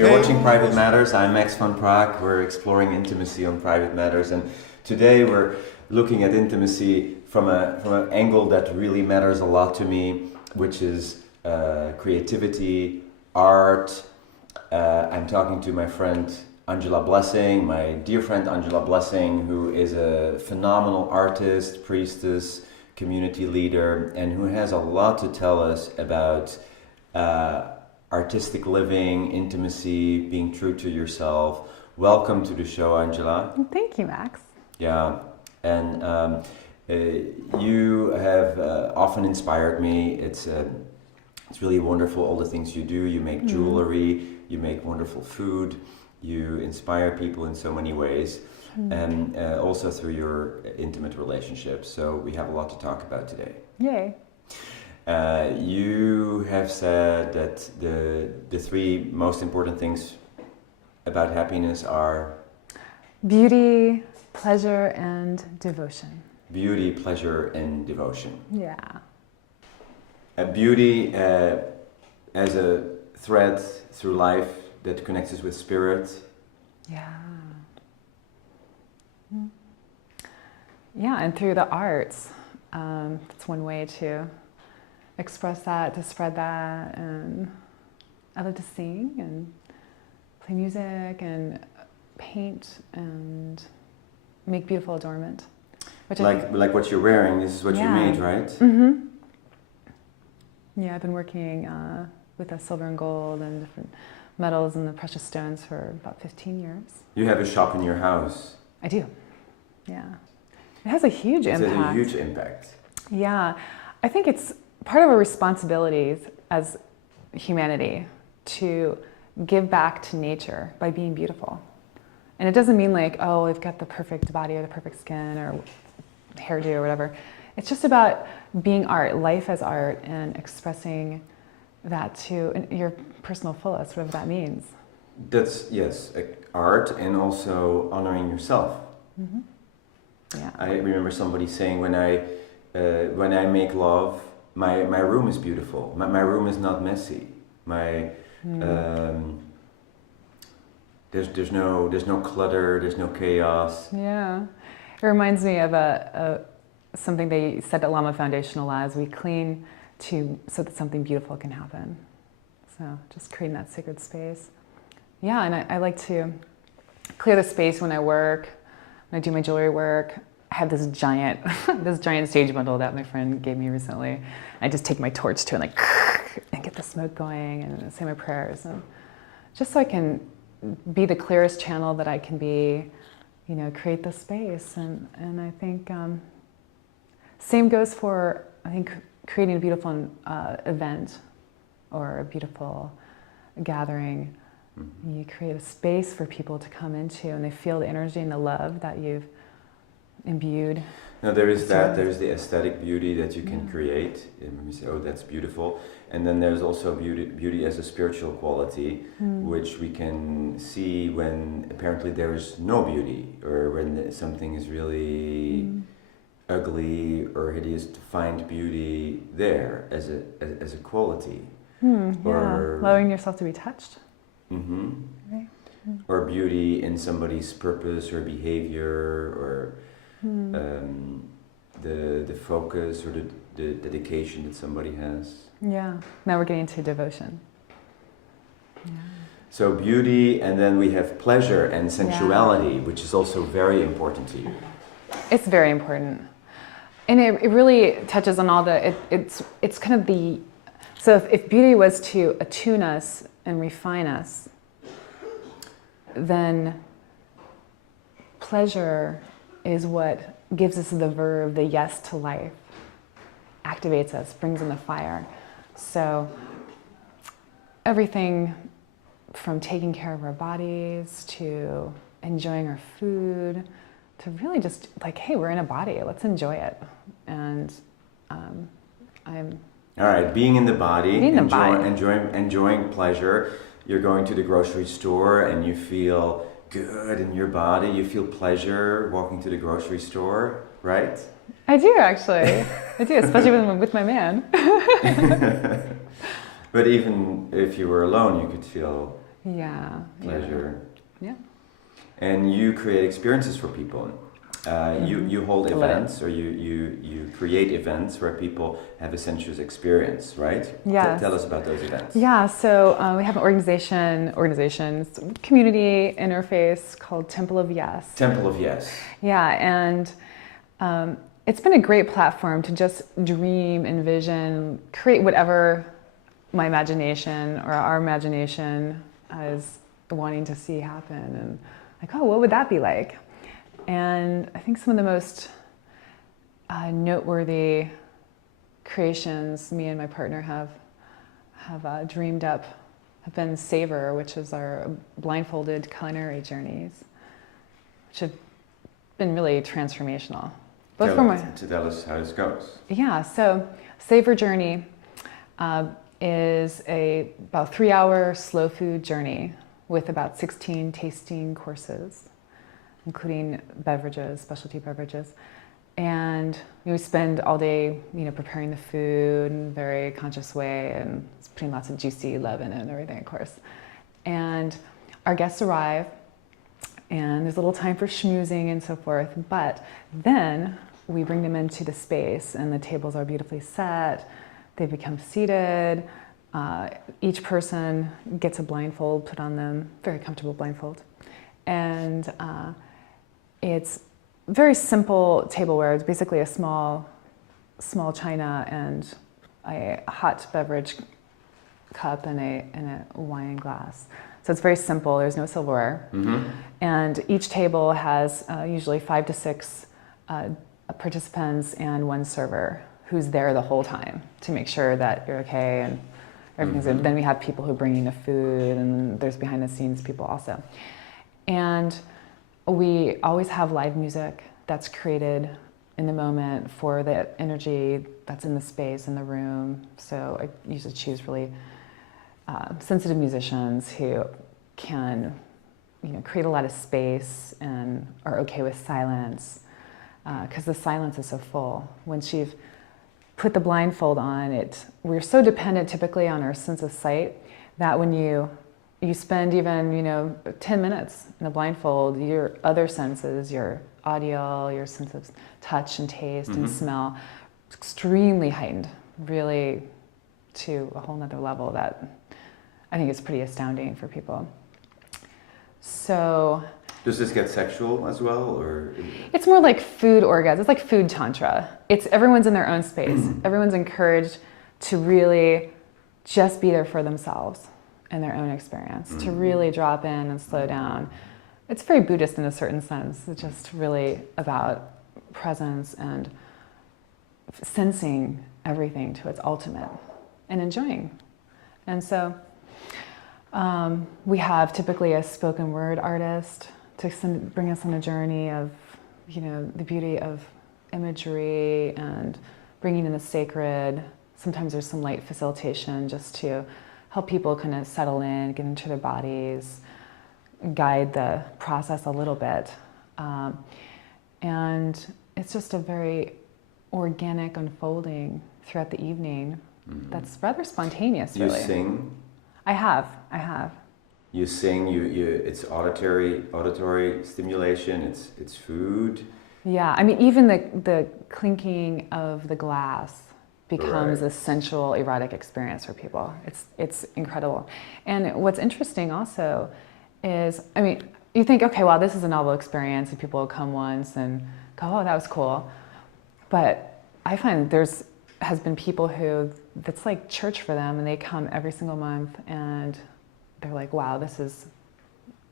You're watching Private Matters. I'm Max van Praag. We're exploring intimacy on Private Matters, and today we're looking at intimacy from an angle that really matters a lot to me, which is creativity, art. I'm talking to my friend Angela Blessing, my dear friend Angela Blessing, who is a phenomenal artist, priestess, community leader, and who has a lot to tell us about artistic living, intimacy, being true to yourself. Welcome to the show, Angela. Thank you, Max. Yeah, and you have often inspired me. It's really wonderful, all the things you do. You make jewelry, you make wonderful food, you inspire people in so many ways, and also through your intimate relationships. So we have a lot to talk about today. Yay. You have said that the three most important things about happiness are beauty, pleasure, and devotion. Beauty, pleasure, and devotion. Yeah. Beauty as a thread through life that connects us with spirit. Yeah. Yeah, and through the arts. That's one way to express that, to spread that. And I love to sing and play music and paint and make beautiful adornment. Which like what you're wearing, this is what you made, right? Mm-hmm. Yeah, I've been working with the silver and gold and different metals and the precious stones for about 15 years. You have a shop in your house. I do, yeah. It has a huge impact. It's a huge impact. Yeah, I think it's part of our responsibilities as humanity to give back to nature by being beautiful. And it doesn't mean like, oh, we've got the perfect body or the perfect skin or hairdo or whatever. It's just about being art, life as art, and expressing that to your personal fullest, whatever that means. That's, yes, art and also honoring yourself. Mm-hmm. Yeah. I remember somebody saying when I make love, my room is beautiful. My room is not messy. There's no clutter. There's no chaos. Yeah, it reminds me of something they said at Lama Foundational Labs. We clean so that something beautiful can happen. So just creating that sacred space. Yeah, and I like to clear the space when I work. When I do my jewelry work, I have this giant sage bundle that my friend gave me recently. I just take my torch to it and get the smoke going and say my prayers, and just so I can be the clearest channel that I can be, create the space. And I think same goes for, I think, creating a beautiful event or a beautiful gathering. Mm-hmm. You create a space for people to come into, and they feel the energy and the love that you've imbued. Now there's the aesthetic beauty that you can create, and we say, oh, that's beautiful. And then there's also beauty as a spiritual quality, which we can see when apparently there is no beauty, or when something is really ugly or hideous, to find beauty there as a quality. Or allowing yourself to be touched. Mm-hmm. Right. Or beauty in somebody's purpose or behavior, or the focus or the dedication that somebody has. Yeah. Now we're getting to devotion. Yeah. So beauty, and then we have pleasure and sensuality, which is also very important to you. It's very important. And it really touches on all it's kind of the So if beauty was to attune us and refine us, then pleasure is what gives us the verve, the yes to life, activates us, brings in the fire. So everything from taking care of our bodies to enjoying our food to really just like, hey, we're in a body, let's enjoy it. And all right, being in the body, enjoying pleasure. You're going to the grocery store and you feel good in your body. You feel pleasure walking to the grocery store, right? I do actually. I do, especially with my man. But even if you were alone, you could feel pleasure. Yeah. And you create experiences for people. You hold events, or you create events where people have a sensuous experience, right? Yeah. Tell us about those events. Yeah, so we have an community interface called Temple of Yes. Temple of Yes. Yeah, and it's been a great platform to just dream, envision, create whatever my imagination or our imagination is wanting to see happen. And like, oh, what would that be like? And I think some of the most noteworthy creations me and my partner have dreamed up have been Savor, which is our blindfolded culinary journeys, which have been really transformational. Tell us how this goes. Yeah, so Savor Journey is about 3-hour slow food journey with about 16 tasting courses, including beverages, specialty beverages. And we spend all day, preparing the food in a very conscious way and putting lots of juicy love in it and everything, of course. And our guests arrive, and there's a little time for schmoozing and so forth. But then we bring them into the space, and the tables are beautifully set. They become seated. Each person gets a blindfold put on them, very comfortable blindfold. And it's very simple tableware. It's basically a small china and a hot beverage cup and a wine glass. So it's very simple. There's no silverware. Mm-hmm. And each table has usually 5 to 6 participants and one server who's there the whole time to make sure that you're okay and everything's good. Then we have people who bring in the food, and there's behind the scenes people also. And we always have live music that's created in the moment for the energy that's in the space, in the room. So I usually choose really sensitive musicians who can, create a lot of space and are okay with silence, because the silence is so full. Once you've put the blindfold on, we're so dependent typically on our sense of sight that when you spend even 10 minutes in the blindfold, your other senses, your audio, your sense of touch and taste and smell, extremely heightened, really to a whole nother level that I think is pretty astounding for people. So does this get sexual as well, or? It's more like food orgasm. It's like food tantra. Everyone's in their own space. Everyone's encouraged to really just be there for themselves and their own experience, to really drop in and slow down. It's very Buddhist in a certain sense. It's just really about presence and sensing everything to its ultimate and enjoying. And so we have typically a spoken word artist to bring us on a journey of, the beauty of imagery and bringing in the sacred. Sometimes there's some light facilitation just to help people kind of settle in, get into their bodies, guide the process a little bit. And it's just a very organic unfolding throughout the evening that's rather spontaneous, really. You sing? I have. You sing, it's auditory stimulation, it's food. Yeah, I mean, even the clinking of the glass becomes a sensual, erotic experience for people. It's incredible. And what's interesting also is, I mean, you think, okay, well, this is a novel experience, and people will come once and go, oh, that was cool. But I find there's has been people who, that's like church for them, and they come every single month and they're like, wow, this is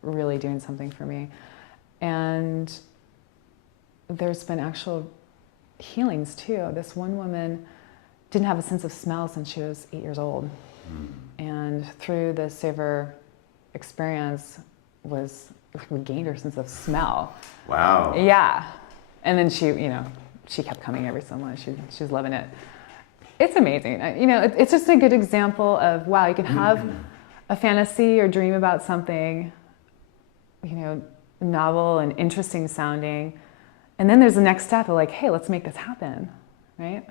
really doing something for me. And there's been actual healings too. This one woman didn't have a sense of smell since she was 8 years old. And through the savor experience regained her sense of smell. Wow. Yeah. And then she kept coming every so much. She's loving it. It's amazing. It's just a good example of, wow, you can have a fantasy or dream about something, novel and interesting sounding. And then there's the next step of like, hey, let's make this happen, right?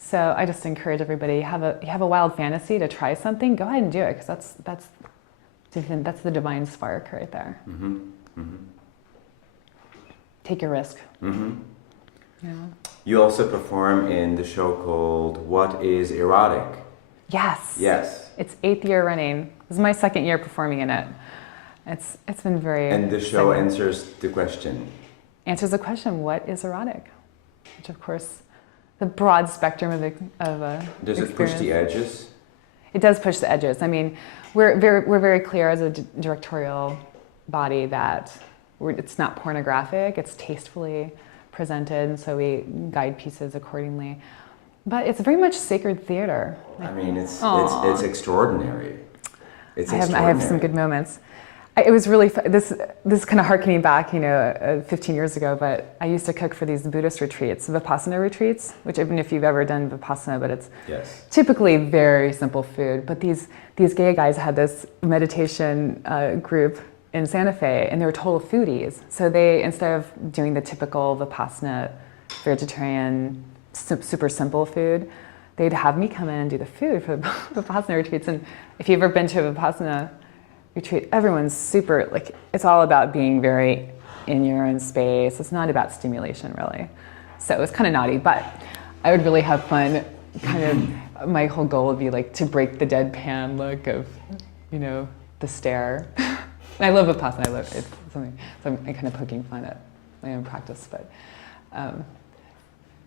So I just encourage everybody, you have a wild fantasy to try something, go ahead and do it, because that's the divine spark right there. Take your risk. You also perform in the show called What is Erotic? Yes. Yes. It's 8th year running. This is my 2nd year performing in it. It's been very... And the show answers the question. Answers the question, what is erotic? Which, of course, the broad spectrum of Does it push the edges? It does push the edges. I mean, we're very clear as a directorial body that it's not pornographic, it's tastefully presented, and so we guide pieces accordingly. But it's very much sacred theater. I mean, it's extraordinary. It's I have some good moments. It was really fun. This is kind of harkening back, 15 years ago, but I used to cook for these Buddhist retreats, Vipassana retreats, which even if you've ever done Vipassana, but it's typically very simple food. But these gay guys had this meditation group in Santa Fe, and they were total foodies. So they, instead of doing the typical Vipassana vegetarian, super simple food, they'd have me come in and do the food for the Vipassana retreats. And if you've ever been to a Vipassana retreat, everyone's super, it's all about being very in your own space. It's not about stimulation, really. So it was kind of naughty, but I would really have fun. My whole goal would be to break the deadpan look of, the stare. And I love Vipassana. It's something, so I'm kind of poking fun at my own practice, but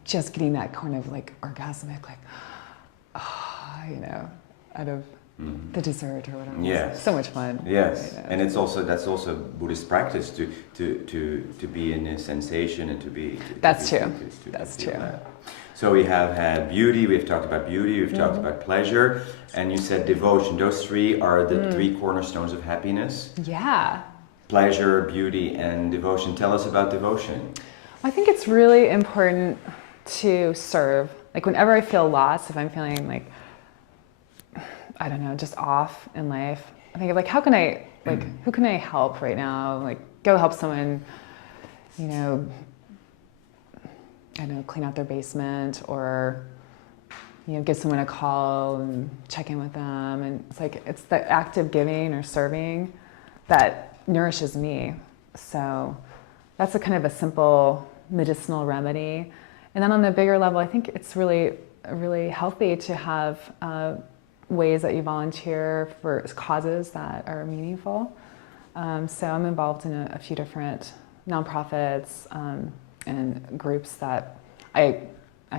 just getting that kind of orgasmic, out of the dessert or whatever. Yes. So much fun. Yes, and that's also Buddhist practice to be in a sensation and to be. That's true. That's true. So we have had beauty. We've talked about beauty. We've talked about pleasure, and you said devotion. Those three are the three cornerstones of happiness. Yeah. Pleasure, beauty, and devotion. Tell us about devotion. I think it's really important to serve. Whenever I feel lost, if I'm feeling I don't know, just off in life, I think of how can I, who can I help right now? Go help someone, I don't know, clean out their basement, or, give someone a call and check in with them. And it's the act of giving or serving that nourishes me. So that's a kind of a simple medicinal remedy. And then on the bigger level, I think it's really healthy to have ways that you volunteer for causes that are meaningful. So I'm involved in a few different nonprofits and groups that I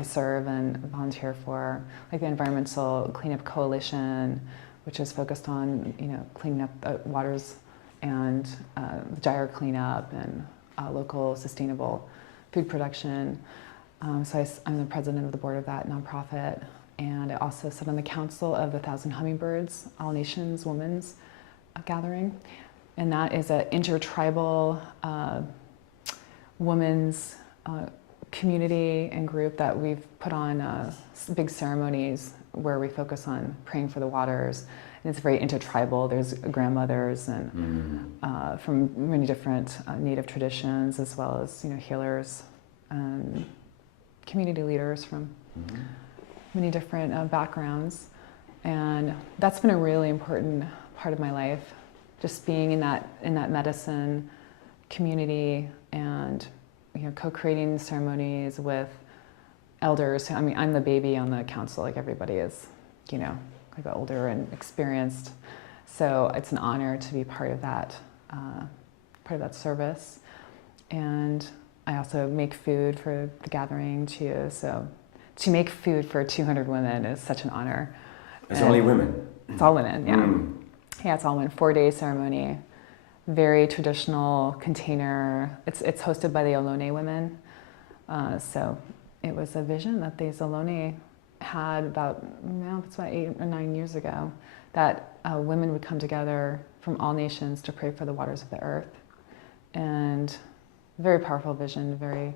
serve and volunteer for, like the Environmental Cleanup Coalition, which is focused on cleaning up waters and gyre cleanup and local sustainable food production. So I'm the president of the board of that nonprofit. And I also sit on the council of the 1,000 Hummingbirds, All Nations Women's Gathering. And that is an intertribal women's community and group that we've put on big ceremonies where we focus on praying for the waters. And it's very intertribal. There's grandmothers and from many different native traditions, as well as healers and community leaders from many different backgrounds. And that's been a really important part of my life, just being in that medicine community and co-creating ceremonies with elders. I mean, I'm the baby on the council, like everybody is, older and experienced. So it's an honor to be part of that service. And I also make food for the gathering too. So to make food for 200 women is such an honor. It's only women. It's all women, yeah. Yeah, it's all women. 4-day ceremony, very traditional container. It's hosted by the Ohlone women. So it was a vision that these Ohlone had about 8 or 9 years ago, that women would come together from all nations to pray for the waters of the earth. And very powerful vision, very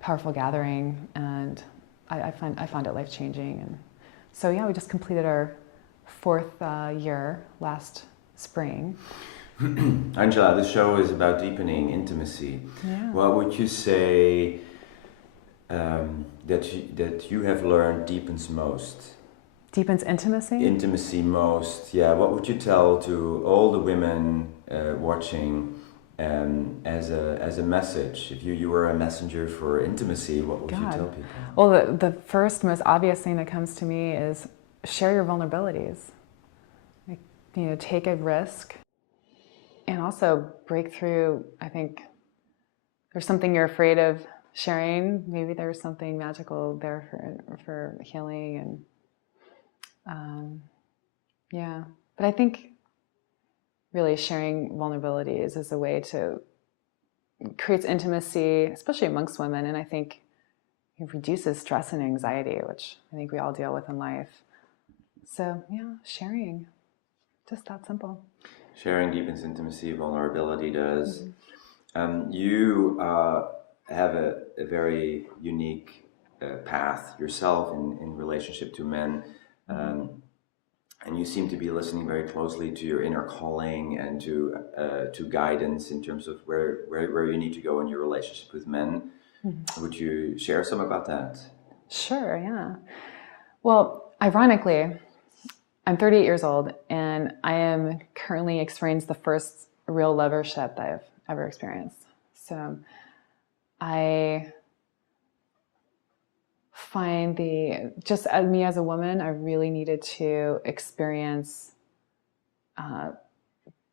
powerful gathering, and I found it life-changing. And so yeah, we just completed our 4th year last spring. Angela, the show is about deepening intimacy. Yeah. What would you say that you have learned deepens most? Deepens intimacy? Intimacy most, yeah. What would you tell to all the women watching as a message? If you were a messenger for intimacy, what would you tell people? Well, the first most obvious thing that comes to me is share your vulnerabilities. Like, take a risk, and also break through. I think there's something you're afraid of sharing. Maybe there's something magical there for healing, and yeah. But I think really sharing vulnerabilities is a way to create intimacy, especially amongst women, and I think it reduces stress and anxiety, which I think we all deal with in life. So yeah, sharing, just that simple. Sharing deepens intimacy, vulnerability does. You have a very unique path yourself in relationship to men. And you seem to be listening very closely to your inner calling and to guidance in terms of where you need to go in your relationship with men. Would you share some about that? Sure, yeah. Well, ironically, I'm 38 years old, and I am currently experiencing the first real lovership that I've ever experienced. So I find just as me as a woman, I really needed to experience,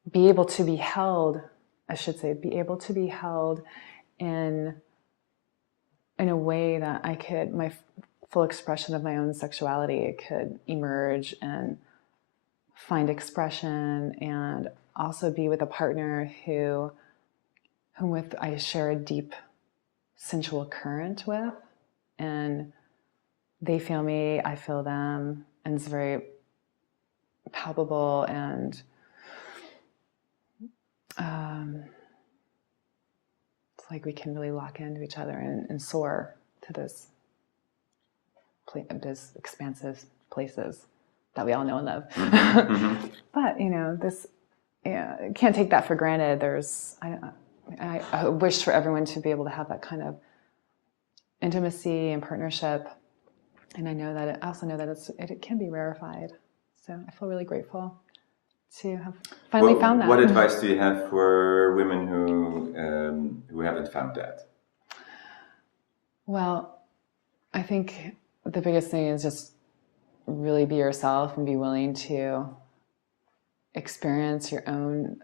be able to be held, be able to be held in a way that I could, my full expression of my own sexuality could emerge and find expression, and also be with a partner whom I share a deep sensual current with, and they feel me, I feel them, and it's very palpable, and it's like we can really lock into each other and soar to this expansive places that we all know and love. But this, can't take that for granted. I wish for everyone to be able to have that kind of intimacy and partnership, and I also know that it can be rarefied. So I feel really grateful to have finally found that. What advice do you have for women who haven't found that? Well, I think the biggest thing is just really be yourself and be willing to experience your own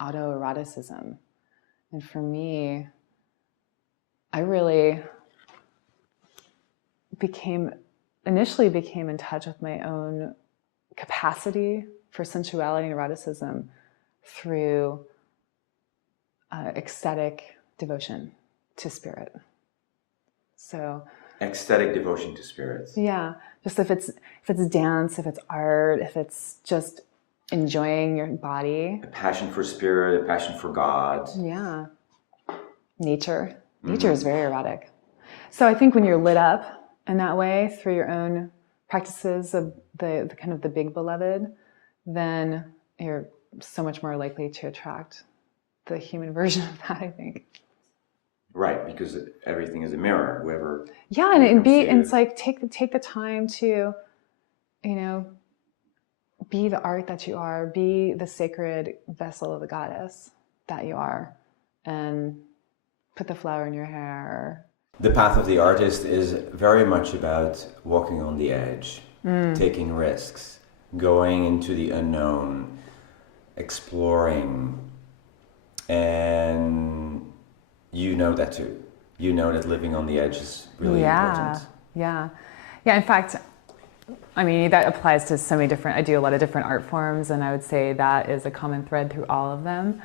autoeroticism. And for me, I really initially became in touch with my own capacity for sensuality and eroticism through ecstatic devotion to spirit. So ecstatic devotion to spirit. Yeah, just if it's dance, if it's art, if it's just enjoying your body. A passion for spirit, a passion for God. Yeah. Nature. Nature is very erotic. So I think when you're lit up in that way through your own practices of the kind of the big beloved, then you're so much more likely to attract the human version of that, I think. Right, because everything is a mirror. Whoever. Yeah, and it's like take the time to, be the art that you are, be the sacred vessel of the goddess that you are, and put the flower in your hair. The path of the artist is very much about walking on the edge, taking risks, going into the unknown, exploring, and you know that too. You know that living on the edge is really important. Yeah. Yeah, in fact, I mean, that applies to so many different, I do a lot of different art forms, and I would say that is a common thread through all of them.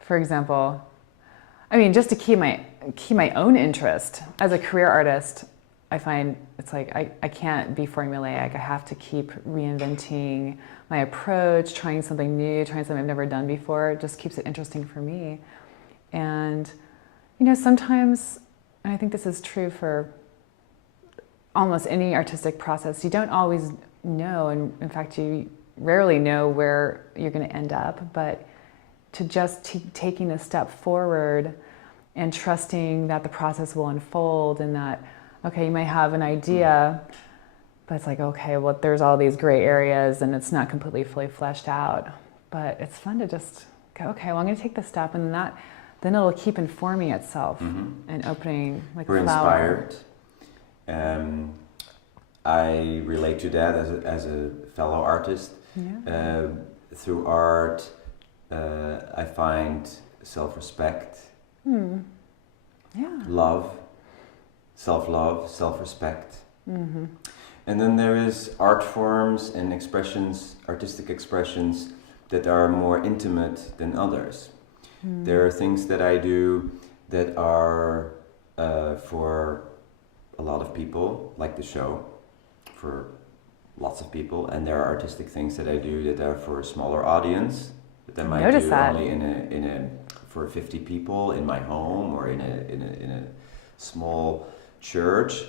For example, I mean, just to keep my own interest as a career artist, I find it's like I can't be formulaic. I have to keep reinventing my approach, trying something new, trying something I've never done before. It just keeps it interesting for me. And, you know, sometimes, and I think this is true for almost any artistic process, you don't always know, and in fact, you rarely know where you're going to end up, but to just taking a step forward and trusting that the process will unfold, and that, okay, you might have an idea, but it's like, okay, well, there's all these gray areas and it's not completely fully fleshed out. But it's fun to just go, okay, well, I'm going to take this step, and then it'll keep informing itself and opening like a flower. We're inspired. I relate to that as a fellow artist. Yeah. Through art, I find self-respect, Yeah. love, self-love, self-respect. And then there is art forms and expressions, artistic expressions that are more intimate than others. There are things that I do that are for a lot of people, like the show, for lots of people, and there are artistic things that I do that are for a smaller audience that I might do only in a for 50 people in my home or in a small church.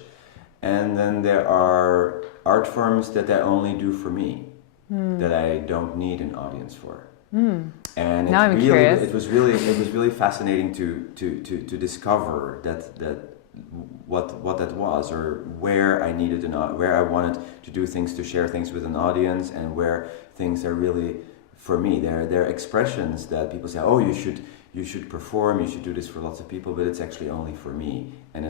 And then there are art forms that I only do for me, that I don't need an audience for. And now I'm curious. It was really fascinating to discover that what that was, or where I needed where I wanted to do things, to share things with an audience, and where things are really for me. They're expressions that people say, oh, you should perform, you should do this for lots of people, but it's actually only for me, and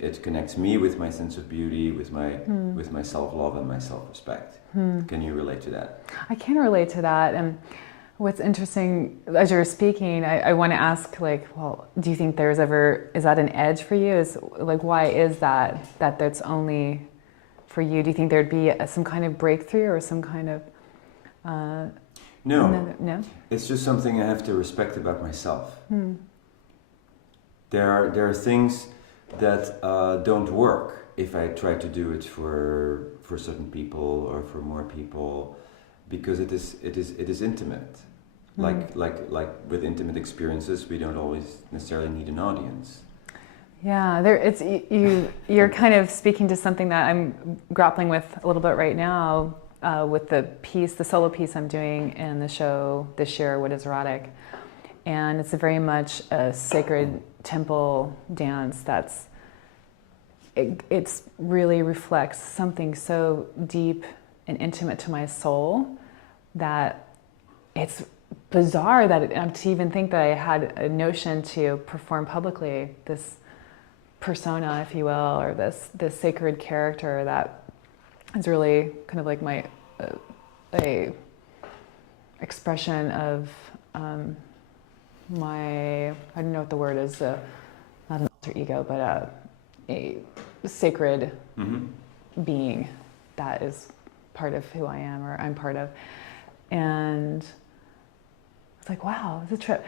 it connects me with my sense of beauty, with my self-love and my self-respect. Can you relate to that? I can relate to that. And what's interesting, as you were speaking, I want to ask, like, well, do you think is that an edge for you? Is like, why is that's only for you? Do you think there'd be some kind of breakthrough or some kind of No? It's just something I have to respect about myself. There are things that don't work if I try to do it for certain people or for more people, because it is intimate. Like with intimate experiences, we don't always necessarily need an audience. Yeah, you're kind of speaking to something that I'm grappling with a little bit right now. With the solo piece I'm doing in the show this year, What is Erotic? And it's very much a sacred temple dance it really reflects something so deep and intimate to my soul that it's bizarre to even think that I had a notion to perform publicly this persona, if you will, or this sacred character that is really kind of like my a expression of my, I don't know what the word is, not an alter ego, but a sacred being that is part of who I am, or I'm part of. And it's like, wow, it's a trip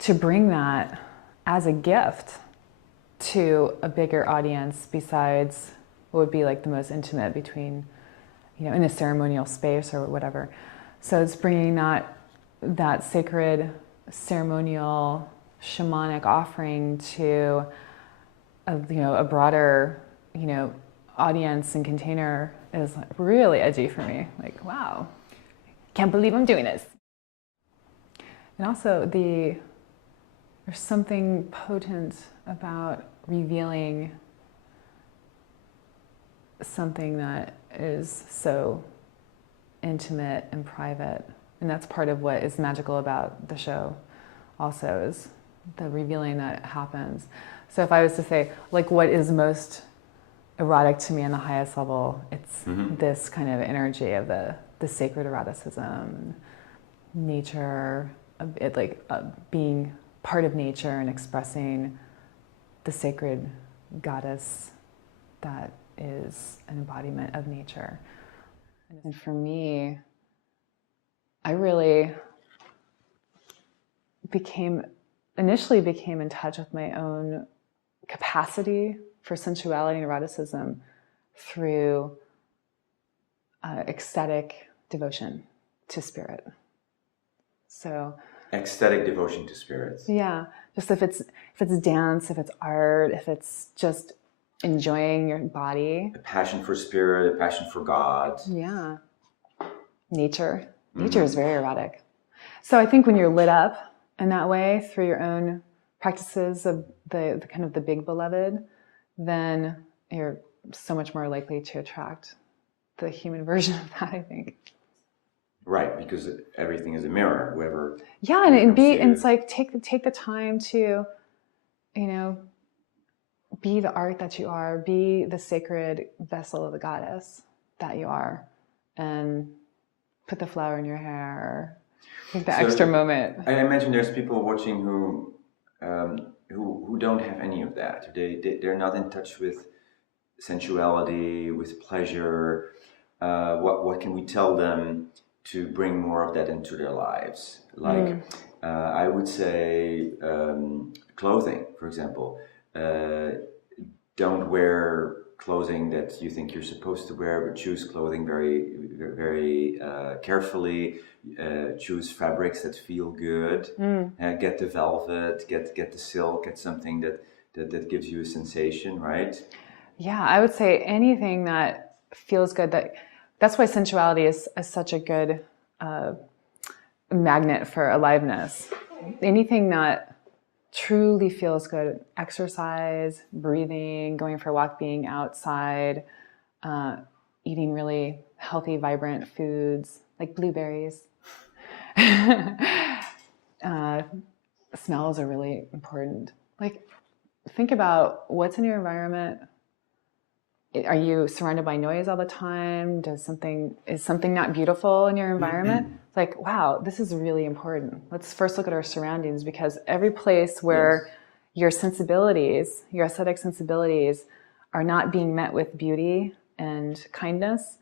to bring that as a gift to a bigger audience besides what would be like the most intimate between, in a ceremonial space or whatever. So it's bringing that sacred ceremonial shamanic offering to a broader, audience and container is really edgy for me. Like, wow, can't believe I'm doing this. And also there's something potent about revealing something that is so intimate and private. And that's part of what is magical about the show also, is the revealing that happens. So if I was to say, like, what is most erotic to me on the highest level, it's this kind of energy of the sacred eroticism, nature, being part of nature and expressing the sacred goddess that is an embodiment of nature. And for me, I really initially became in touch with my own capacity for sensuality and eroticism through ecstatic devotion to spirit. So ecstatic devotion to spirits. Yeah, just if it's dance, if it's art, if it's just enjoying your body. A passion for spirit, a passion for God. Yeah. Nature. Nature is very erotic. So I think when you're lit up in that way through your own practices of the kind of the big beloved, then you're so much more likely to attract the human version of that, I think. Right, because everything is a mirror. Whoever. Yeah, and it's like take the time to, be the art that you are, be the sacred vessel of the goddess that you are, and put the flower in your hair, take the extra moment. I imagine there's people watching who don't have any of that. They're not in touch with sensuality, with pleasure. What can we tell them to bring more of that into their lives? Like I would say clothing, for example. Don't wear clothing that you think you're supposed to wear, but choose clothing very, very carefully. Choose fabrics that feel good. Get the velvet, get the silk, get something that gives you a sensation, right? Yeah, I would say anything that feels good. That's why sensuality is such a good magnet for aliveness. Anything that truly feels good, exercise, breathing, going for a walk, being outside, eating really healthy, vibrant foods like blueberries. Smells are really important. Like, think about what's in your environment. Are you surrounded by noise all the time? Is something not beautiful in your environment? It's like, wow, this is really important. Let's first look at our surroundings, because every place where your sensibilities, your aesthetic sensibilities, are not being met with beauty and kindness,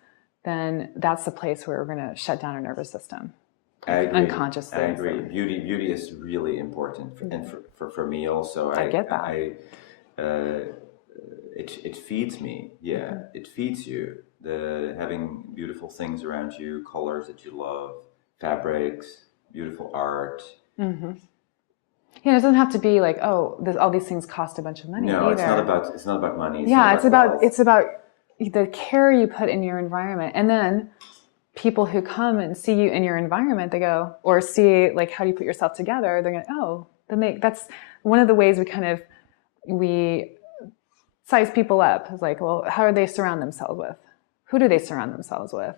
then that's the place where we're going to shut down our nervous system. I agree. Unconsciously. I agree. Beauty is really important, and for me also. I get that. It feeds me. Yeah, it feeds you. Having beautiful things around you, colors that you love, fabrics, beautiful art. Mm-hmm. Yeah, it doesn't have to be like, all these things cost a bunch of money. No, either. it's not about money. It's about the care you put in your environment, and then people who come and see you in your environment, they go, or see like how do you put yourself together, they're going, that's one of the ways we size people up. It's like, well, how do they surround themselves with? Who do they surround themselves with?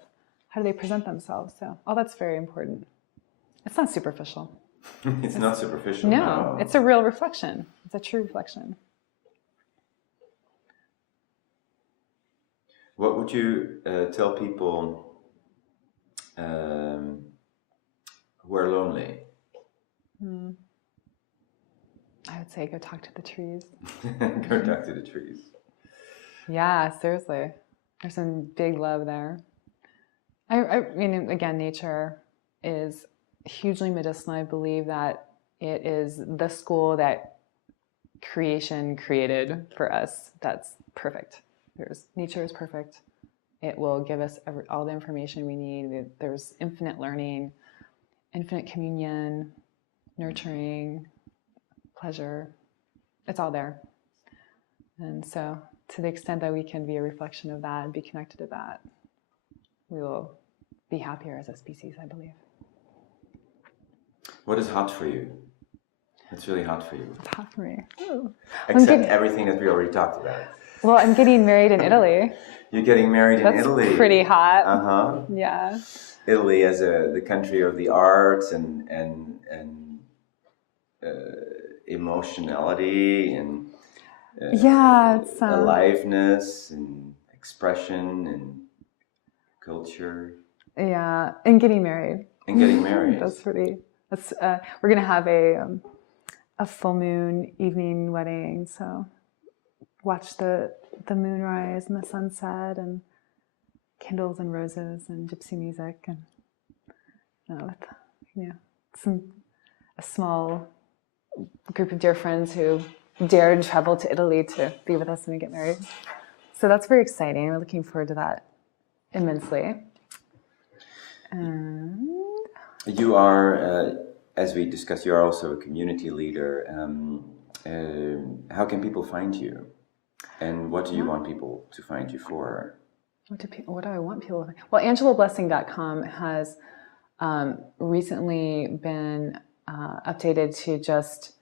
How do they present themselves? So all that's very important. It's not superficial. It's not superficial. No, it's a real reflection. It's a true reflection. What would you tell people who are lonely? I would say go talk to the trees. Go talk to the trees. Yeah, seriously. There's some big love there. I mean, again, nature is hugely medicinal. I believe that it is the school that creation created for us. That's perfect. Nature is perfect. It will give us all the information we need. There's infinite learning, infinite communion, nurturing, pleasure. It's all there. And so to the extent that we can be a reflection of that and be connected to that, we will be happier as a species, I believe. What is hot for you? What's really hot for you? It's hot for me. Ooh. Except everything that we already talked about. Well, I'm getting married in Italy. You're getting married in Italy. That's pretty hot. Uh-huh. Yeah. Italy as the country of the arts and emotionality and it's aliveness and expression and culture. Yeah, and getting married. That's pretty. We're gonna have a full moon evening wedding, so watch the moonrise and the sunset and candles and roses and gypsy music and with a small group of dear friends who dared travel to Italy to be with us when we get married. So that's very exciting. We're looking forward to that immensely. And you are, as we discussed, you are also a community leader. How can people find you? And what do you want people to find you for? What do I want people to find? Well, AngelaBlessing.com has recently been updated to just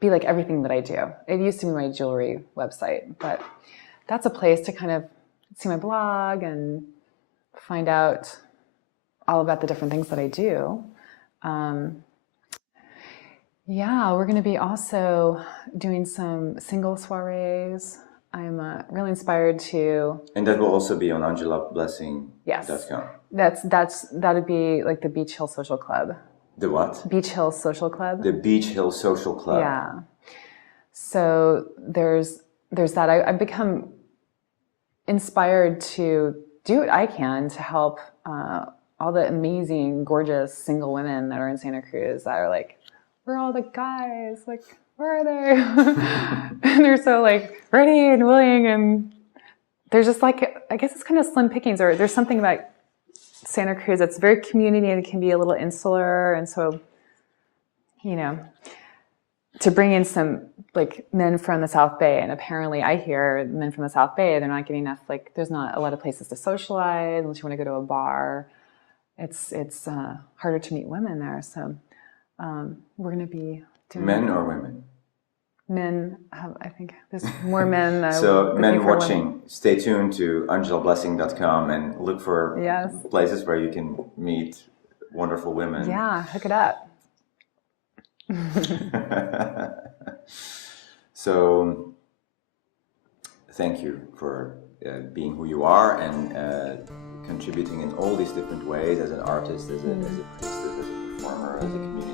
be like everything that I do. It used to be my jewelry website, but that's a place to kind of see my blog and find out all about the different things that I do. We're going to be also doing some single soirees. I'm really inspired to... And that will also be on AngelaBlessing.com. Yes. That would be like the Beach Hill Social Club. The what? Beach Hill Social Club. The Beach Hill Social Club. Yeah. So there's that. I've become inspired to do what I can to help all the amazing, gorgeous single women that are in Santa Cruz that are like, where are all the guys? Like, where are they? And they're so like ready and willing, and they're just like, I guess it's kind of slim pickings, or there's something about Santa Cruz that's very community and it can be a little insular, and so, to bring in some like men from the South Bay, and apparently I hear men from the South Bay, they're not getting enough, like there's not a lot of places to socialize unless you want to go to a bar. It's harder to meet women there, so we're going to be doing... Men or women? Men I think there's more men. So men watching, women. Stay tuned to AngelaBlessing.com and look for places where you can meet wonderful women. Yeah, hook it up. So thank you for being who you are and contributing in all these different ways as an artist, as a priestess, as a performer, as a community